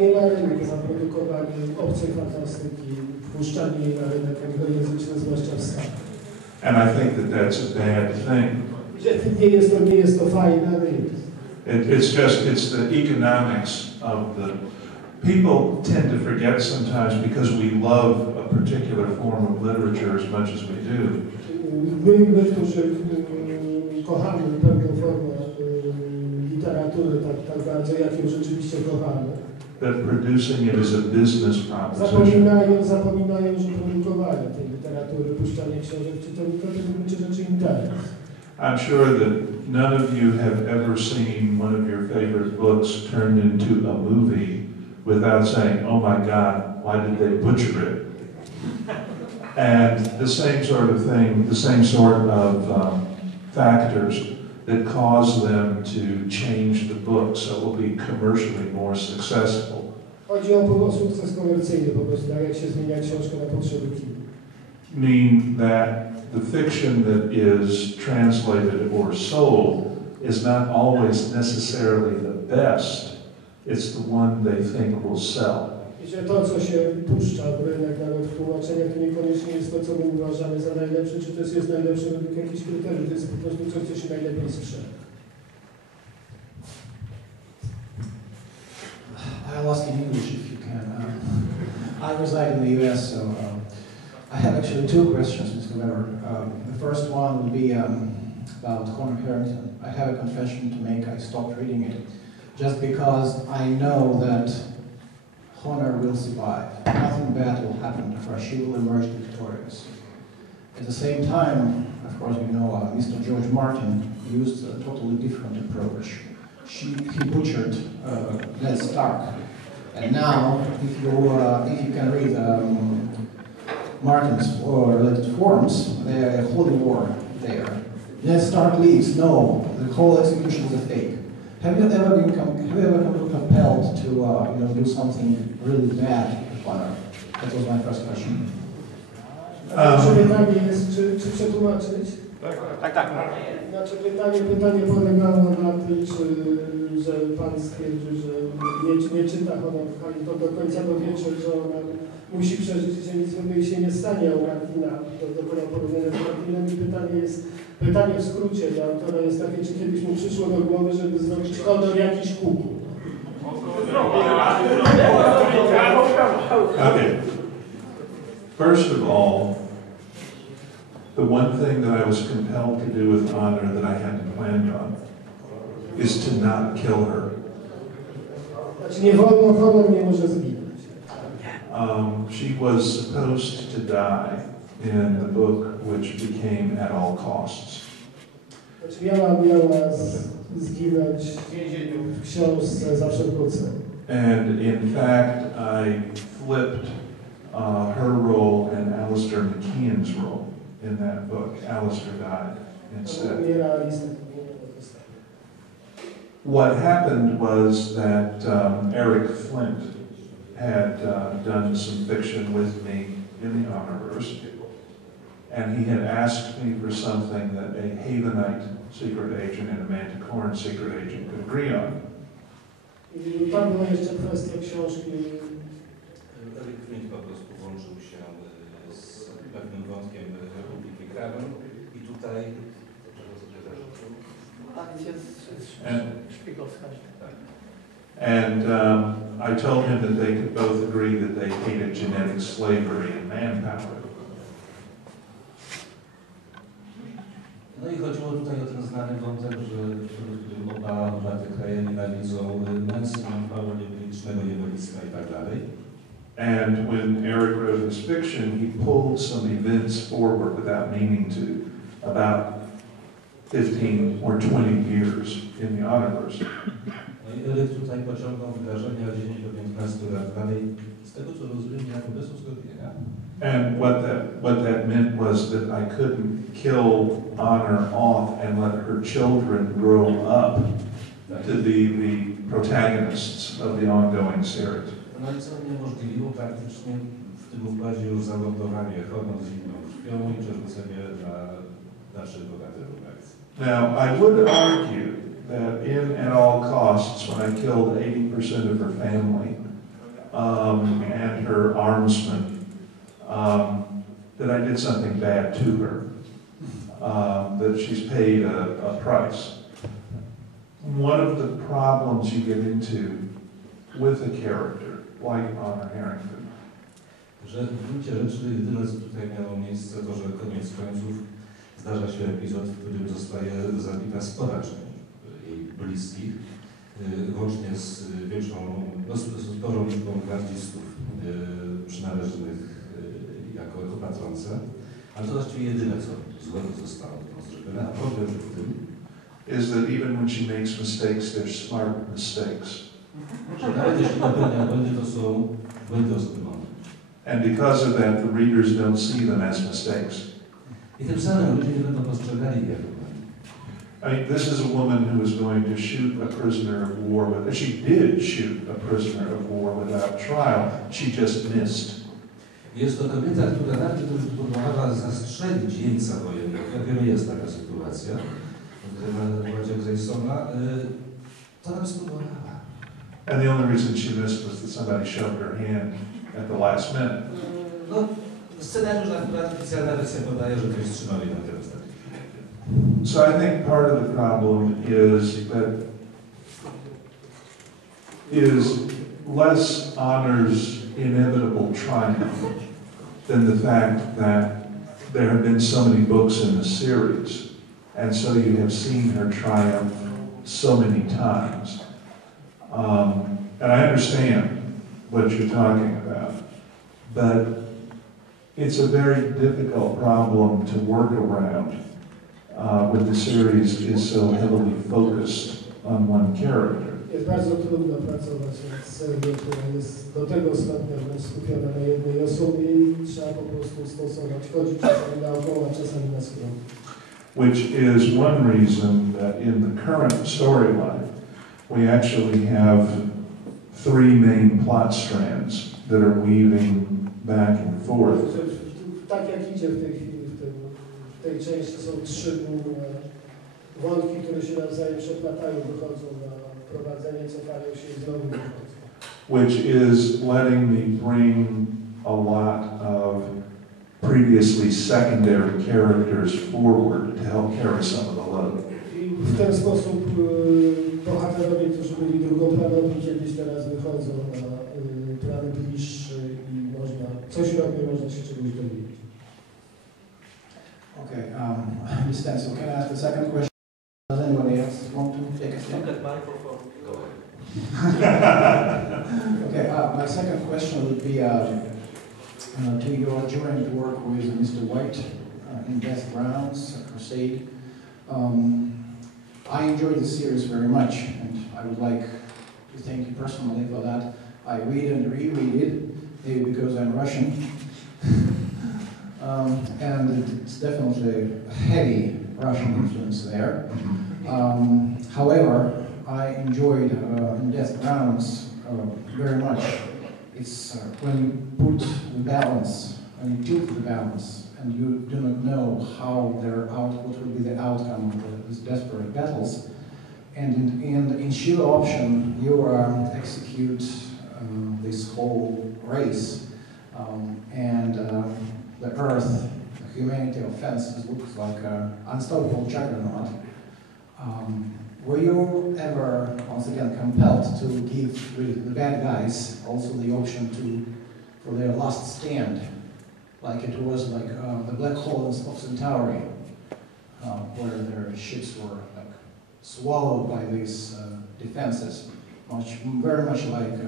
Nie ma rynku za produkowanie obcej fantastyki, wpuszczanie jej na rynek anglojęzyczny, zwłaszcza w Stanach. And I think that that's a bad thing. Nie jest to fajne, ale It's the economics of the people tend to forget sometimes because we love a particular form of literature as much as we do. My, którzy kochamy pewną formę literatury tak bardzo, jak ją rzeczywiście kochamy. That producing it is a business proposition. Zapominają, że produkowanie tej literatury, puszczanie książek, czy rzeczy interes. I'm sure that none of you have ever seen one of your favorite books turned into a movie without saying, oh my God, why did they butcher it? And the same sort of thing, the same sort of factors that cause them to change the book so it will be commercially more successful. Chodzi o sukces komercyjny po prostu, jak się zmienia książka na potrzeby kina. Mean that the fiction that is translated or sold is not always necessarily the best. It's the one they think will sell. I że to, co się puszcza w rynek, nawet w tłumaczeniach, to niekoniecznie jest to, co my uważamy za najlepsze, czy to jest najlepsze według jakichś kryteriów, to jest po prostu coś, co się najlepiej sprzeda. I'll ask in English if you can. I reside in the US, so I have actually two questions, Mr. Weber. The first one would be about Honor Harrington. I have a confession to make. I stopped reading it just because I know that Honor will survive. Nothing bad will happen to her. She will emerge victorious. At the same time, of course, we know Mr. George Martin used a totally different approach. He butchered Ned Stark. And now, if you can read Martin's related forms, there are a holy war there. Ned Stark leaves. No, the whole execution was a fake. Have you ever been compelled to do something really bad with Honor? That was my first question. Pytanie jest, czy przetłumaczyć? Tak. Znaczy pytanie polegało na tym, że pan stwierdził, że nie czyta Honor Harrington do końca, bo wie, że ona musi przeżyć, że nic złego jej się nie stanie u Martina. To dokonał porównania z Martinem i pytanie w skrócie dla autora jest takie, czy kiedyś mu przyszło do głowy, żeby zrobić Honor jakiś kuku. Okay. First of all, the one thing that I was compelled to do with Honor that I hadn't planned on is to not kill her. Znaczy nie wolno, Honor nie może zginąć. She was supposed to die in the book which became At All Costs. Znaczy miała zginąć w książce za wszelką cenę. And in fact, I flipped her role and Alistair McKeon's role in that book. Alistair died instead. What happened was that Eric Flint had done some fiction with me in the Honorverse, and he had asked me for something that a Havenite secret agent and a Manticoran secret agent could agree on. Tam była jeszcze kwestia książki. Eric Flint po prostu łączył się z pewnym wątkiem Republiki Kraven i tutaj And I told him that they could both agree that they hated genetic slavery and manpower. No i chodziło tutaj o ten znany wątek, że oba te kraje nienawidzą męstwa, niewolniczego niewolnictwa i tak dalej. And when Eric wrote his fiction, he pulled some events forward without meaning to, about 15 or 20 years in the Honorverse. No i Eric tutaj pociągnął wydarzenia 10 do 15 lat dalej, z tego co rozumiem, jako bez uzgodnienia. And what that meant was that I couldn't kill Honor off and let her children grow up to be the protagonists of the ongoing series. No i co uniemożliwiło praktycznie w tym układzie już zalądowanie Honor z zimną krwią i przerzucenie na naszych bohaterów akcji. Now, I would argue that in At All Costs, when I killed 80% of her family, and her armsmen, that I did something bad to her, that she's paid a price. One of the problems you get into with a character like Honor Harrington, że w gruncie rzeczy jedyne, co tutaj miało miejsce, to że koniec końców zdarza się epizod, w którym zostaje zabita spora część jej bliskich, łącznie z sporą liczbą gwardzistów przynależnych jako patronce, ale to właściwie jedyne, co złego zostało zrobione, a problem w tym, is that even when she makes mistakes, they're smart mistakes. że nawet jeśli popełnia błędy, to są błędy osoby mądre. And because of that, the readers don't see them as mistakes. I tym samym ludzie nie będą postrzegali jako błędy. I mean, this is a woman who was going to shoot a prisoner of war, she did shoot a prisoner of war without trial. She just missed. Jest to kobieta, która nawet gdyby próbowała zastrzelić jeńca wojennego, jak wiemy, jest taka sytuacja, w władze XIX'ona, to nam spróbowała. And the only reason she missed was that somebody shoved her hand at the last minute. No, scenariusz akurat oficjalna wersja podaje, że ktoś trzymał jej na teraz. So I think part of the problem is less Honor's inevitable triumph than the fact that there have been so many books in the series, and so you have seen her triumph so many times. And I understand what you're talking about, but it's a very difficult problem to work around when the series is so heavily focused on one character. Jest bardzo trudno pracować nad serią, która jest do tego stopnia skupiona na jednej osobie i trzeba po prostu stosować, chodzić czasami naokoło, czasami na skrót. Which is one reason that in the current storyline, we actually have three main plot strands that are weaving back and forth. Tak jak idzie w tej chwili, w tej części są trzy główne wątki, które się nawzajem przeplatają, wychodzą na prowadzenie, cofają się i znowu wychodzą. Which is letting me bring a lot of previously secondary characters forward to help carry some of the load. I w ten sposób bohaterowie, którzy byli drugoplanowi, kiedyś teraz wychodzą na plan bliższy i można coś robić, można się czegoś dowiedzieć. Okay, I understand. So can I ask the second question? Does anybody else want to take a step? Okay, my second question would be to your during the work with Mr. White in Death Grounds, Crusade. I enjoyed the series very much, and I would like to thank you personally for that. I read and reread it, maybe because I'm Russian. And it's definitely a heavy Russian influence there. However, I enjoyed in Death Grounds very much. It's when you put the balance, when you tilt the balance, and you do not know what will be the outcome of these desperate battles. And in sheer option, you execute this whole race, and the Earth, the humanity offense, looks like an unstoppable juggernaut. Were you ever, once again, compelled to give the bad guys also the option for their last stand, like it was like the black hole of Centauri, where their ships were like swallowed by these defenses, very much like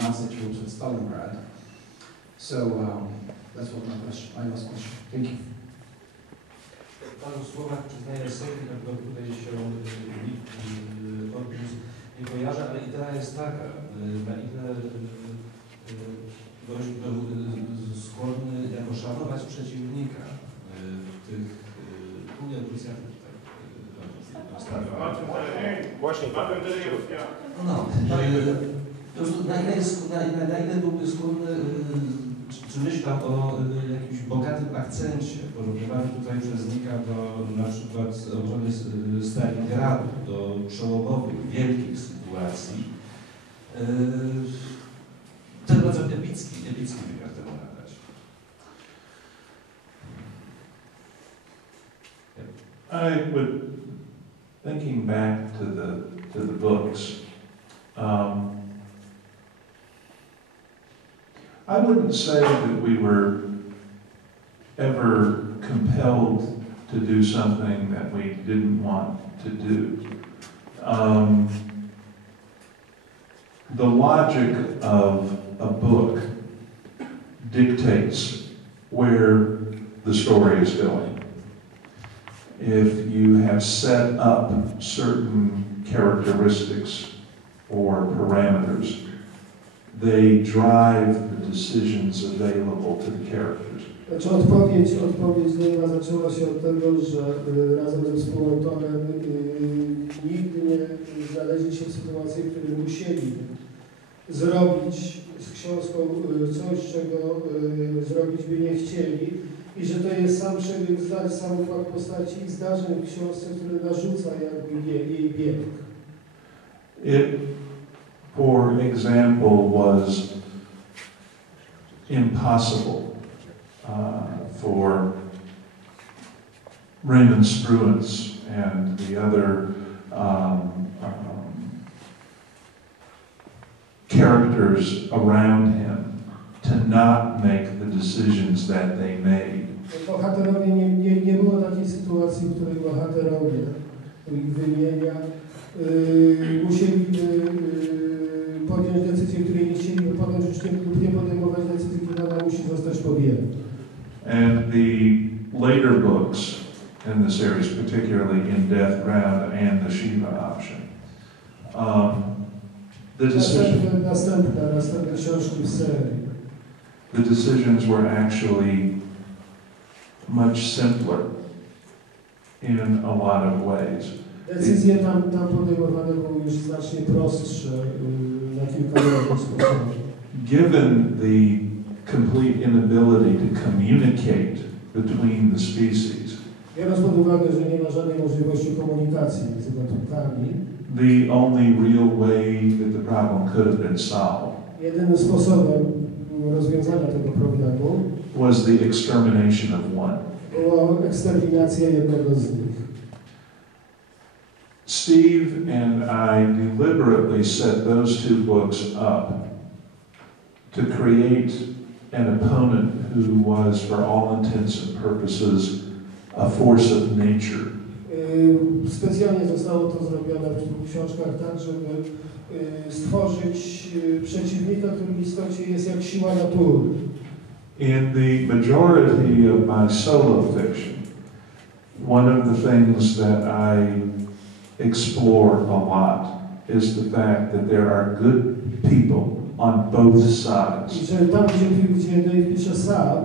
Nazi troops at Stalingrad. So that's what my last question. Thank you. W paru słowach przyznaję sobie, bo tutaj się odniósł nie kojarzę, ale idea jest taka, na ile gość był skłonny jako szanować przeciwnika w tych umiejętnościach Właśnie tak. No, na ile byłby skłonny, czy myślał o jakimś bogatym akcencie, porównywany tutaj uczestnika do na przykład obrony Stalingradu, do przełomowych, wielkich sytuacji. Niedzicki wymiar temu nadać. I would, thinking back to the books, I wouldn't say that we were ever compelled to do something that we didn't want to do. The logic of a book dictates where the story is going. If you have set up certain characteristics or parameters, they drive the decisions available to the characters. Znaczy odpowiedź Dejma zaczęła się od tego, że razem ze współautorem nigdy nie znaleźli się w sytuacji, w której musieli zrobić z książką coś, czego zrobić by nie chcieli i że to jest sam przebieg zdarzeń, sam układ postaci i zdarzeń w książce, który narzuca jakby jej bieg. It, for example, was impossible for Raymond Spruance and the other characters around him to not make the decisions that they made. Bohaterowie nie było takiej sytuacji, w której bohaterowie, których wymienia, musieliby podjąć decyzję, której nie chcieliby podjąć lub nie podejmować decyzji, kiedy ona musi zostać podjęta. And the later books in the series, particularly In Death Ground and the Shiva option, Następne książki w serii. the decisions were actually much simpler in a lot of ways. Decyzje tam podejmowane były już znacznie prostsze na kilka różnych sposobów. Given the complete inability to communicate between the species, Biorąc pod uwagę, że nie ma żadnej możliwości komunikacji między gatunkami, the only real way that the problem could have been solved jedynym sposobem rozwiązania tego problemu was the extermination of one. była eksterminacja jednego z nich. Steve and I deliberately set those two books up to create an opponent who was, for all intents and purposes, a force of nature. Specjalnie zostało to zrobione w tych książkach tak, żeby stworzyć przeciwnika, który w istocie jest jak siła natury. In the majority of my solo fiction, one of the things that I explore a lot is the fact that there are good people on both sides. I że tam, gdzie Dave pisze sam,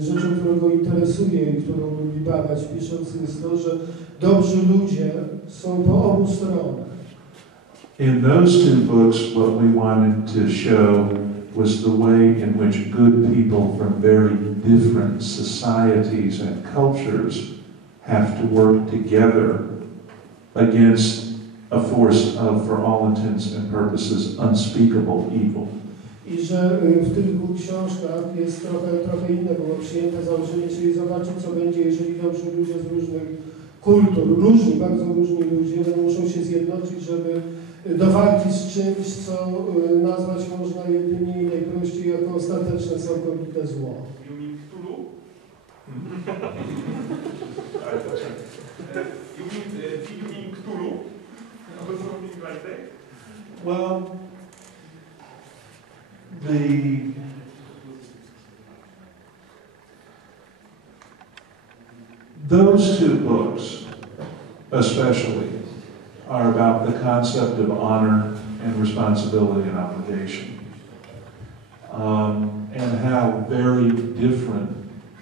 rzeczą, która go interesuje i którą lubi badać pisząc, jest to, że dobrzy ludzie są po obu stronach. In those two books, what we wanted to show was the way in which good people from very different societies and cultures have to work together against a force of, for all intents and purposes, unspeakable evil. I że w tych dwóch książkach jest trochę inne było przyjęte założenie, czyli zobaczyć, co będzie, jeżeli dobrzy ludzie z różnych kultur, bardzo różni ludzie muszą się zjednoczyć, żeby do walki z czymś, co nazwać można jedynie i najprościej jako ostateczne, całkowite zło. You mean Cthulhu? You mean Cthulhu? Or something like that? Well, those two books, especially, are about the concept of honor and responsibility and obligation, and how very different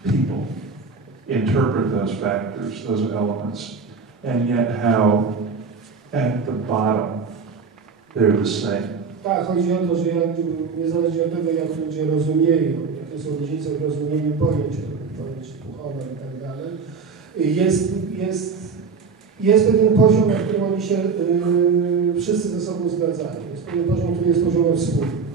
people interpret those factors, those elements, and yet how at the bottom they're the same. Tak, chodzi o to, że niezależnie od tego, jak ludzie rozumieją, jakie są różnice w rozumieniu pojęć typu honor i tak dalej, jest pewien poziom, na którym oni się wszyscy ze sobą zgadzają. Jest pewien poziom, który jest poziomem wspólnym.